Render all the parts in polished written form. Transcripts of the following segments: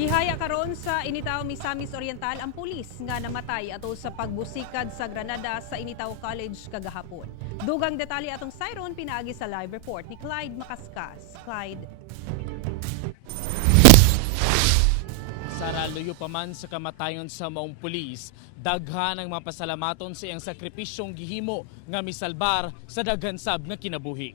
Gihaya karon sa Initaw, Misamis Oriental ang pulis nga namatay ato sa pagbusikad sa Granada sa Initaw College kagahapon. Dugang detalye atong sayron pinaagi sa live report ni Clyde Macascas. Clyde. Sara luyo pa man sa kamatayon sa maong pulis, daghan ang mapasalamaton sa iyang sakripisyong gihimo nga misalbar sa daghan sab nga kinabuhi.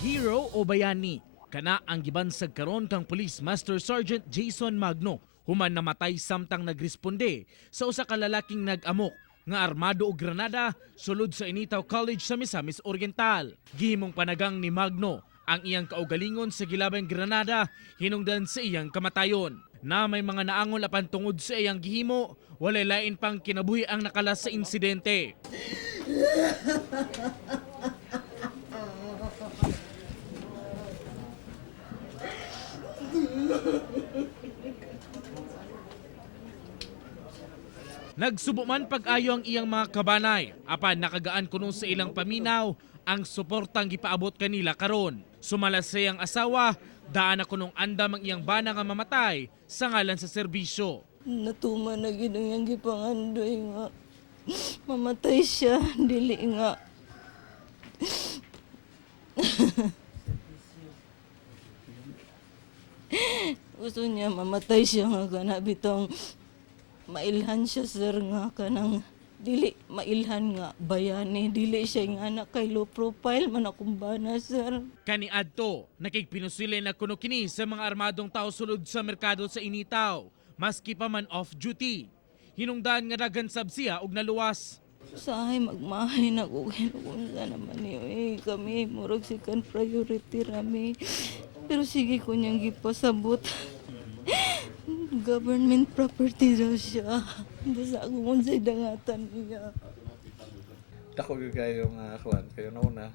Hero o bayani? Kana ang gibansag karon kang Police Master Sergeant Jason Magno human namatay samtang nagresponde sa usa ka lalaking nag-amok nga armado og granada sulod sa Initaw College sa Misamis Oriental. Gihimong panagang ni Magno ang iyang kaugalingon sa gilabang granada hinungdan sa iyang kamatayon. Na may mga naangol apan tungod sa iyang gihimo, walay lain pang kinabuhi ang nakalas sa insidente. Nagsubo man pag-ayo ang iyang mga kabanay, apan nakagaan kuno sa ilang paminaw ang suportang gipaabot kanila karon. Sumala sa iyang asawa, daan na kunong andam ang iyang bana nga mamatay sa ngalan sa serbisyo. Natuman na gid ang iyang gipangandoy nga mamatay siya, dili nga. Gusto niya mamatay siya nga kana bitong mailhan siya sir nga kanang dili mailhan nga bayani, dili siya nga anak kay low profile man akong bana sir. Kani adto, nakigpinusili na kuno kini sa mga armadong tao sulod sa merkado sa Initaw, maski pa man off duty. Hinungdan nga daghan sab siya og naluwas. Usahay magmahay na ko kinunsa naman niyo kami murag second priority rami. Pero sige ko niyang gipasabot. Government property raw siya. Basta akong unsay dangatan niya. Dako gyud kayo nga kuan kayo nauna.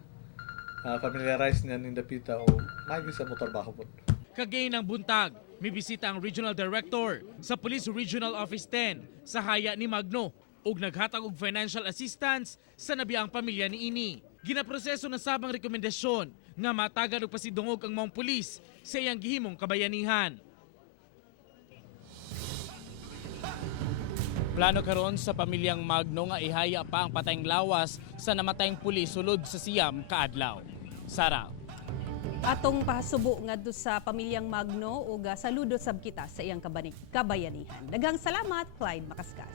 Familiarize niya ning dapita o magi sa motorbaho pod. Kagay ng buntag, may bisita ang Regional Director sa Police Regional Office 10 sa haya ni Magno ug naghatag og financial assistance sa nabiang pamilya ni ini. Ginaproseso na sabang rekomendasyon nga matagan og pasidungog ang maong pulis sa iyang gihimong kabayanihan. Plano karon sa pamilyang Magno nga ihaya pa ang patayng lawas sa namatayng pulis sulod sa siyam kaadlaw. Sara. Atong pahasubo ngadto sa pamilyang Magno ug saludo sab kita sa iyang kabayanihan. Daghang salamat, Clyde Macascas.